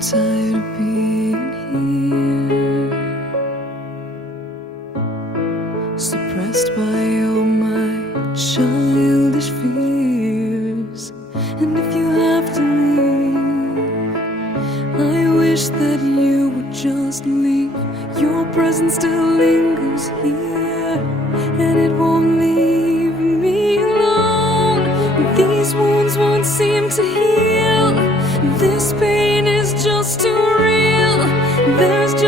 tired of being here, suppressed by all my childish fears. And if you have to leave, I wish that you would just leave. Your presence still lingers here, and it won't leave me alone. These wounds won't seem to heal. This pain is just too real. There's just